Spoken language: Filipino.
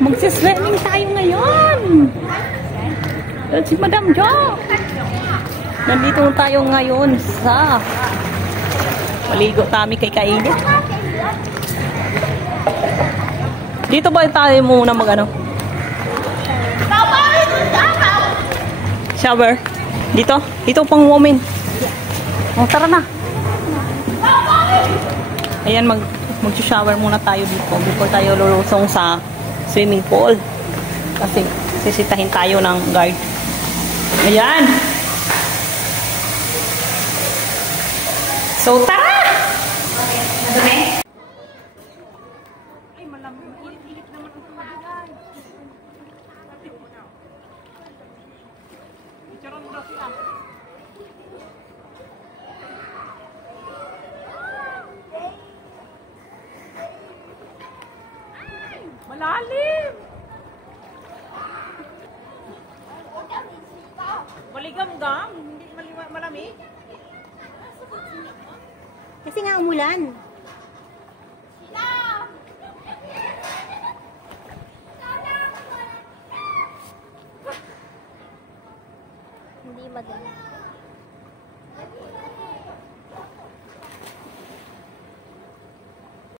Magsiswimming tayo ngayon. Si Madam Jo. Nandito tayo ngayon sa maligo kami kay Kainit. Dito ba tayo muna mag-ano? Shower. Dito? Dito pang women. Oh, tara na. Ayan, mag-shower muna tayo dito before tayo lulusong sa swimming pool. Kasi sisitahin tayo ng guard. Ayan. So, tara! Madumi? Ay, malamig. Init naman ang tumagilan. Icharan mo na sila. Malalim! Maligam-gam? Hindi malamig? Kasi nga umulan. Hindi maganda.